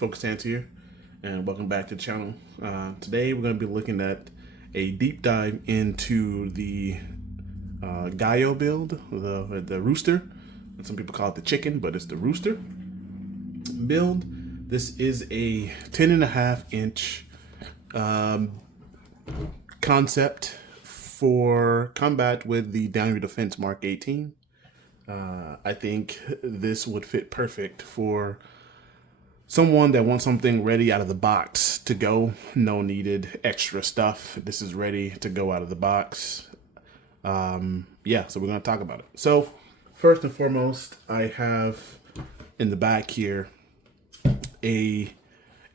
Focus Hands here, and welcome back to the channel. Today we're going to be looking at a deep dive into the Gallo build, the rooster. And some people call it the chicken, but it's the rooster build. This is a 10.5-inch concept for combat with the Down Your Defense Mark 18. I think this would fit perfect for someone that wants something ready out of the box to go. No needed extra stuff. This is ready to go out of the box. Yeah, so we're going to talk about it. So first and foremost, I have in the back here a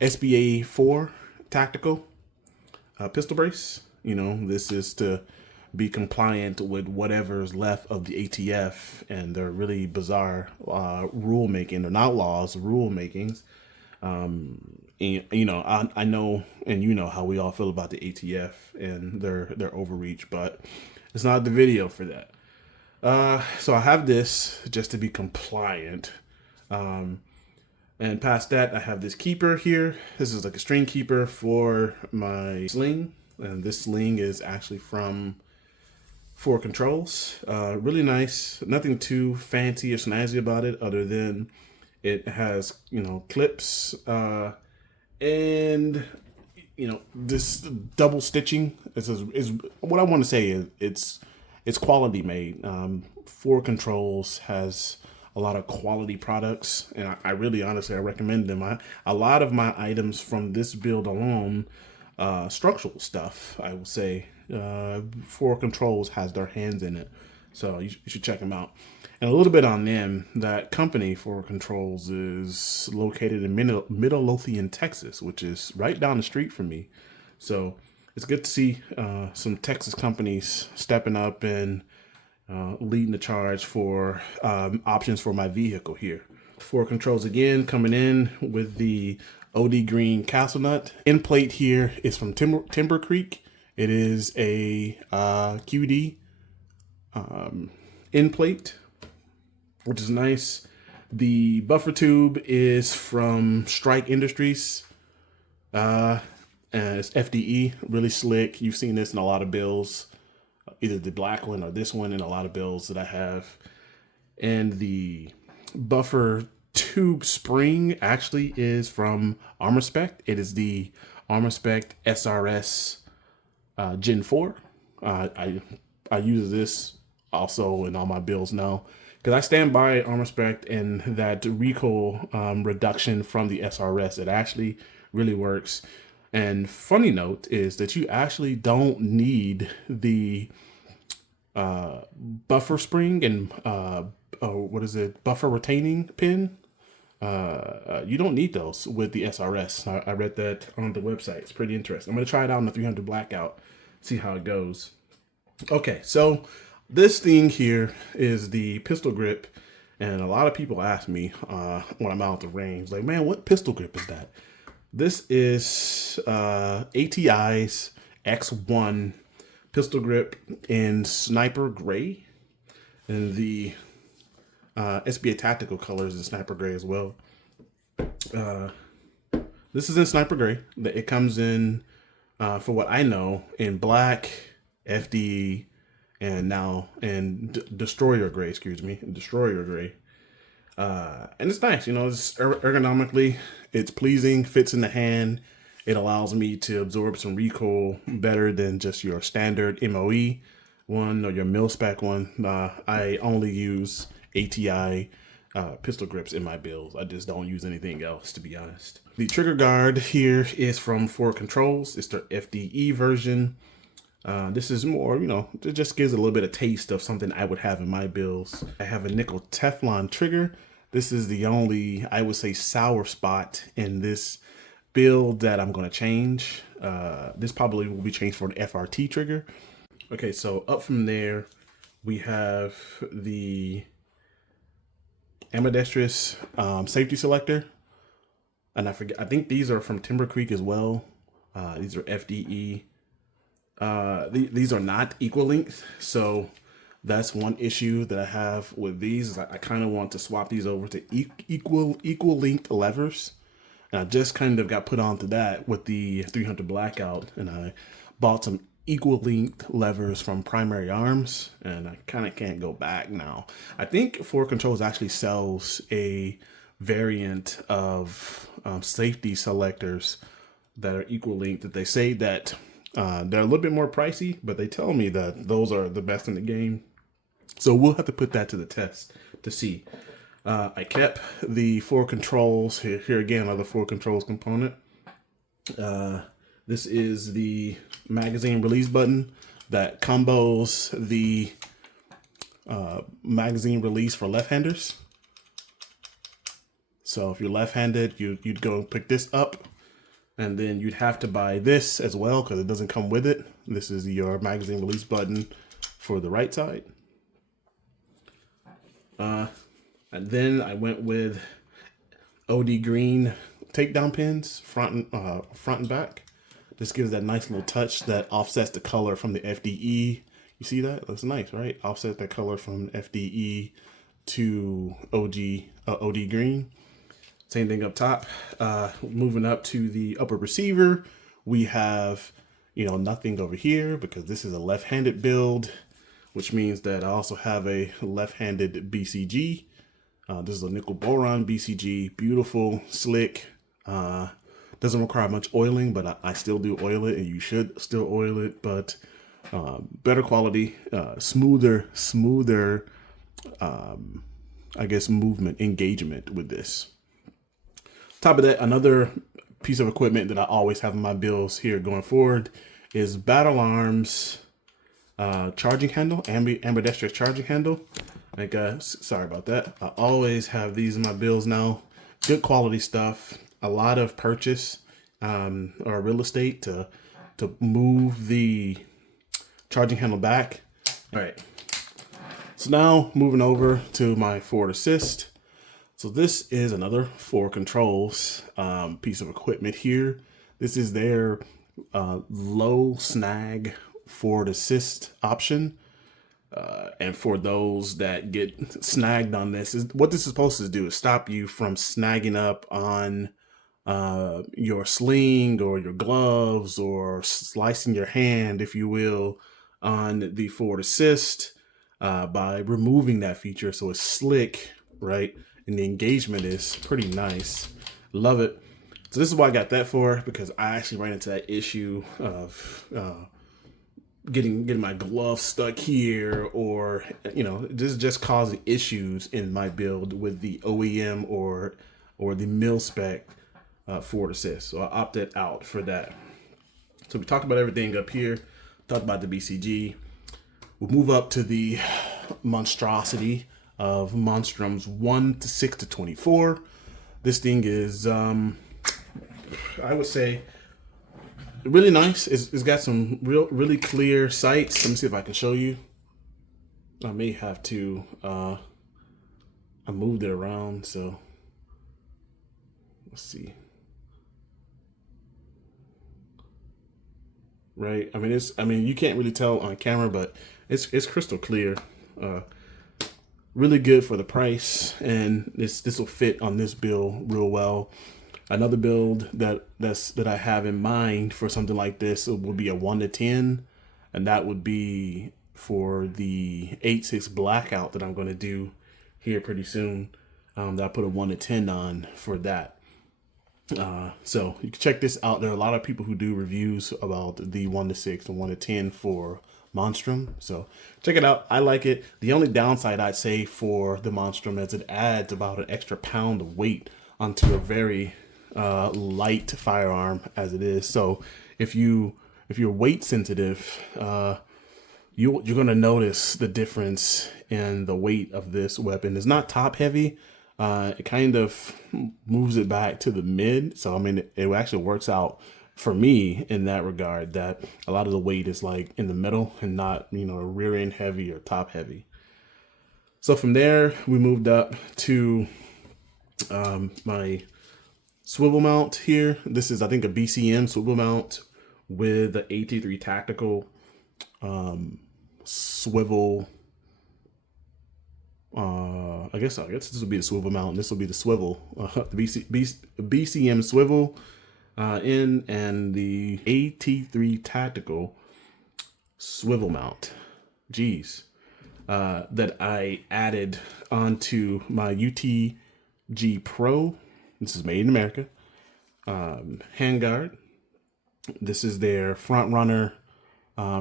SBA 4 tactical pistol brace. You know, this is to be compliant with whatever's left of the ATF and their really bizarre rule making. They're not laws, rule makings. And, you know, I know, and you know how we all feel about the ATF and their overreach, but it's not the video for that. So I have this just to be compliant. And past that, I have this keeper here. This is like a string keeper for my sling. And this sling is actually from For Controls. Really nice. Nothing too fancy or snazzy about it other than it has, you know, clips and, you know, this double stitching is what I want to say is it's quality made. For Controls has a lot of quality products, and I really honestly I recommend them. A lot of my items from this build alone, structural stuff, I will say, For Controls has their hands in it, so you should check them out. And a little bit on them, that company For Controls is located in Midlothian, Texas, which is right down the street from me. So it's good to see some Texas companies stepping up and leading the charge for options for my vehicle here. For Controls again, coming in with the OD Green Castle Nut. End plate here is from Timber Creek. It is a QD end plate, which is nice. The buffer tube is from Strike Industries. And it's FDE, really slick. You've seen this in a lot of builds, either the black one or this one in a lot of builds that I have. And the buffer tube spring actually is from ArmorSpec. It is the ArmorSpec SRS Gen 4. I use this also in all my builds now because I stand by ArmorSpec and that recoil reduction from the SRS. It actually really works. And funny note is that you actually don't need the buffer spring and buffer retaining pin. You don't need those with the SRS. I read that on the website. It's pretty interesting. I'm going to try it out on the 300 blackout, see how it goes. Okay, so this thing here is the pistol grip. And a lot of people ask me when I'm out at the range, like, man, what pistol grip is that? This is ATI's X1 pistol grip in Sniper Gray. And the SBA Tactical colors in Sniper Gray as well. This is in Sniper Gray. It comes in, for what I know, in black, FDE, and now in Destroyer Gray, Destroyer Gray. And it's nice, you know, it's ergonomically, it's pleasing, fits in the hand. It allows me to absorb some recoil better than just your standard MOE one or your mil-spec one. I only use ATI pistol grips in my builds. I just don't use anything else, to be honest. The trigger guard here is from For Controls. It's their FDE version. This is more, you know, it just gives a little bit of taste of something I would have in my builds. I have a nickel Teflon trigger. This is the only, I would say, sour spot in this build that I'm going to change. This probably will be changed for an FRT trigger. Okay, so up from there, we have the ambidextrous safety selector. And I think these are from Timber Creek as well. These are FDE. These are not equal length, so that's one issue that I have with these. Is I kind of want to swap these over to equal length levers, And I just kind of got put onto that with the 300 Blackout, and I bought some equal length levers from Primary Arms, and I kind of can't go back now. I think Ford Controls actually sells a variant of safety selectors that are equal length that they say that they're a little bit more pricey, but they tell me that those are the best in the game. So we'll have to put that to the test to see. I kept the Ford Controls here again, another Ford Controls component. This is the magazine release button that combos the magazine release for left-handers. So if you're left-handed, you'd go pick this up, and then you'd have to buy this as well because it doesn't come with it. This is your magazine release button for the right side. And then I went with OD green takedown pins, front and back. This gives that nice little touch that offsets the color from the FDE. You see that? Looks nice, right? Offset that color from FDE to OD green. Same thing up top. Moving up to the upper receiver, we have, nothing over here because this is a left-handed build, which means that I also have a left-handed BCG. This is a nickel boron BCG, beautiful, slick. Doesn't require much oiling, but I still do oil it, and you should still oil it. But better quality, smoother, I guess, movement engagement with this. Top of that, another piece of equipment that I always have in my builds here going forward is Battle Arms charging handle, ambidextrous charging handle. Sorry about that. I always have these in my builds now. Good quality stuff. A lot of purchase or real estate to move the charging handle back. All right. So now moving over to my Ford Assist. So this is another Ford Controls piece of equipment here. This is their low snag Ford Assist option. And for those that get snagged on this, what this is supposed to do is stop you from snagging up on your sling or your gloves or slicing your hand, if you will, on the Ford Assist by removing that feature. So it's slick, right? And the engagement is pretty nice. Love it. So this is what I got that for, because I actually ran into that issue of getting my glove stuck here, or this is just causing issues in my build with the OEM or the mil spec Ford Assist. So I opted out for that. So we talked about everything up here, talked about the BCG. We'll move up to the monstrosity of Monstroms 1 to 6 to 24. This thing is I would say really nice. It's got some really clear sights. Let me see if I can show you. I may have to I moved it around, so let's see. Right, I mean you can't really tell on camera, but it's crystal clear. Really good for the price, and this will fit on this build real well. Another build that I have in mind for something like this, it would be a 1 to 10, and that would be for the 8.6 Blackout that I'm going to do here pretty soon. That I put a 1 to 10 on for that. So you can check this out. There are a lot of people who do reviews about the 1 to 6 and 1 to 10 for Monstrum, so check it out. I like it. The only downside I'd say for the Monstrum is it adds about an extra pound of weight onto a very light firearm as it is. So if you're weight sensitive, you're gonna notice the difference in the weight of this weapon. It's not top heavy. It kind of moves it back to the mid. So I mean, it actually works out for me in that regard, that a lot of the weight is like in the middle and not, rear end heavy or top heavy. So from there, we moved up to my swivel mount here. This is, I think, a BCM swivel mount with the AT3 tactical swivel I guess this will be the swivel mount. This will be the swivel, the BCM swivel in, and the AT3 tactical swivel mount. Geez. That I added onto my UTG Pro. This is made in America. Handguard. This is their front runner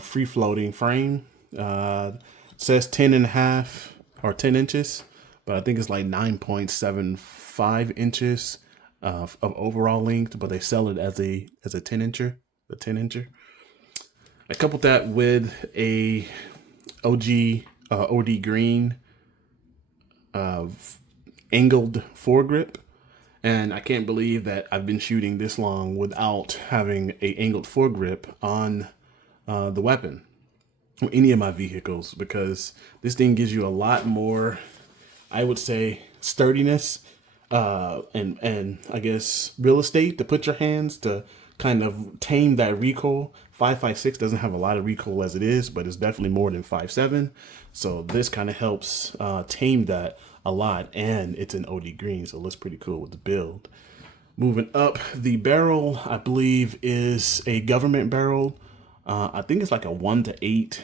free floating frame. Says 10.5 or 10 inches, but I think it's like 9.75 inches of overall length, but they sell it as a 10 incher, the 10 incher. I coupled that with a OD green angled foregrip, and I can't believe that I've been shooting this long without having a angled foregrip on the weapon or any of my vehicles, because this thing gives you a lot more, I would say, sturdiness and I guess real estate to put your hands to kind of tame that recoil. 5.56 doesn't have a lot of recoil as it is, but it's definitely more than 5.7. So this kind of helps tame that a lot, and it's an OD green, so it looks pretty cool with the build. Moving up, the barrel, I believe, is a government barrel. I think it's like a 1-8.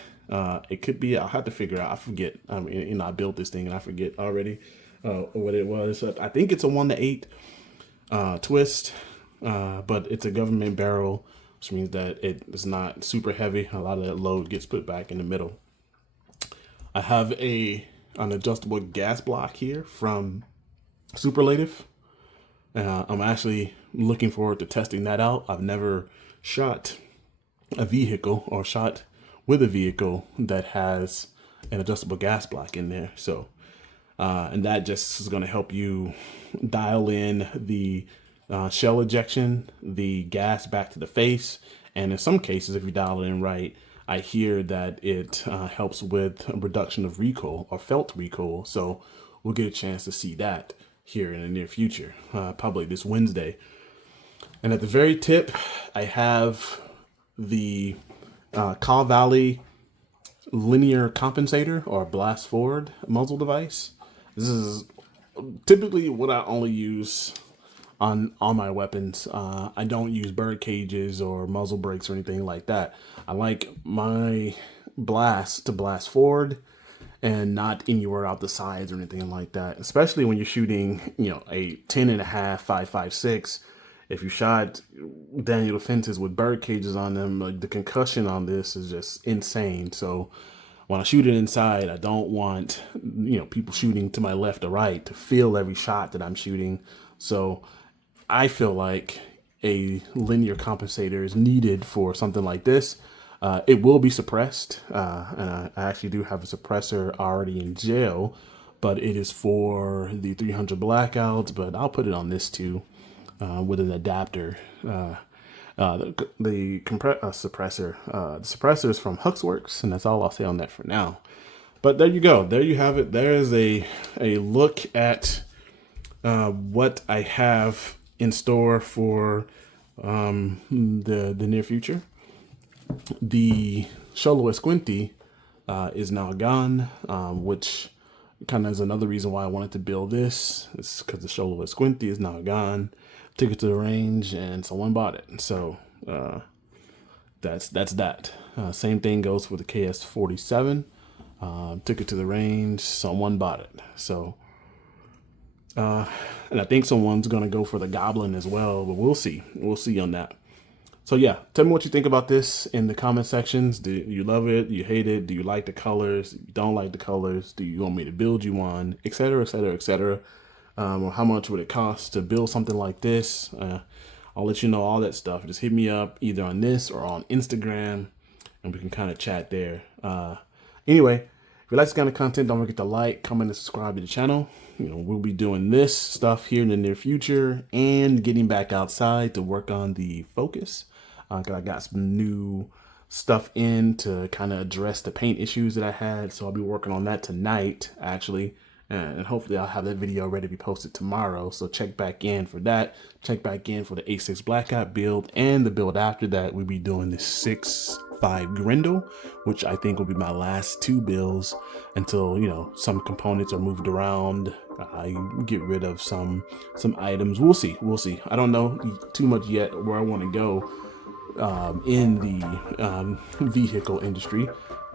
It could be, I'll have to figure out, I forget. I mean, I built this thing and I forget already what it was. I think it's a 1-8 twist, but it's a government barrel, which means that it is not super heavy. A lot of that load gets put back in the middle. I have an adjustable gas block here from Superlative. I'm actually looking forward to testing that out. I've never shot a vehicle or shot with a vehicle that has an adjustable gas block in there. So, and that just is going to help you dial in the shell ejection, the gas back to the face. And in some cases, if you dial it in right, I hear that it helps with a reduction of recoil or felt recoil. So we'll get a chance to see that here in the near future, probably this Wednesday. And at the very tip, I have the Call Valley linear compensator or blast forward muzzle device. This is typically what I only use on my weapons. I don't use bird cages or muzzle brakes or anything like that. I like my blast to blast forward and not anywhere out the sides or anything like that, especially when you're shooting, a 10.5 5.56. If you shot Daniel Defenses with bird cages on them, like, the concussion on this is just insane. So when I shoot it inside, I don't want, people shooting to my left or right to feel every shot that I'm shooting. So I feel like a linear compensator is needed for something like this. It will be suppressed, and I actually do have a suppressor already in jail, but it is for the 300 blackouts, but I'll put it on this too, with an adapter. The suppressor. The suppressor is from Huxworks, and that's all I'll say on that for now. But there you go. There you have it. There is a look at what I have in store for the near future. The Sholo Esquinty is now gone, which kind of is another reason why I wanted to build this. It's because the Sholo Esquinty is now gone. Took it to the range and someone bought it. So that's that. Same thing goes for the KS-47. Took it to the range, someone bought it. So and I think someone's gonna go for the Goblin as well, but we'll see. We'll see on that. So yeah, tell me what you think about this in the comment sections. Do you love it? Do you hate it? Do you like the colors? You don't like the colors? Do you want me to build you one? Etc. Etc. Etc. Or how much would it cost to build something like this? I'll let you know all that stuff. Just hit me up either on this or on Instagram, and we can kind of chat there. Anyway, if you like this kind of content, don't forget to like, comment, and subscribe to the channel. We'll be doing this stuff here in the near future and getting back outside to work on the focus. Cause I got some new stuff in to kind of address the paint issues that I had. So I'll be working on that tonight, actually. And hopefully I'll have that video ready to be posted tomorrow. So check back in for that. Check back in for the A6 Blackout build, and the build after that. We'll be doing the 6 5 Grendel, which I think will be my last 2 bills until, some components are moved around. I get rid of some items. We'll see. I don't know too much yet where I want to go in the vehicle industry.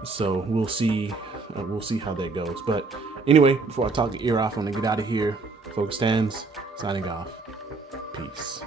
So we'll see how that goes. But anyway, before I talk your ear off, I'm gonna get out of here. Focus stands, signing off. Peace.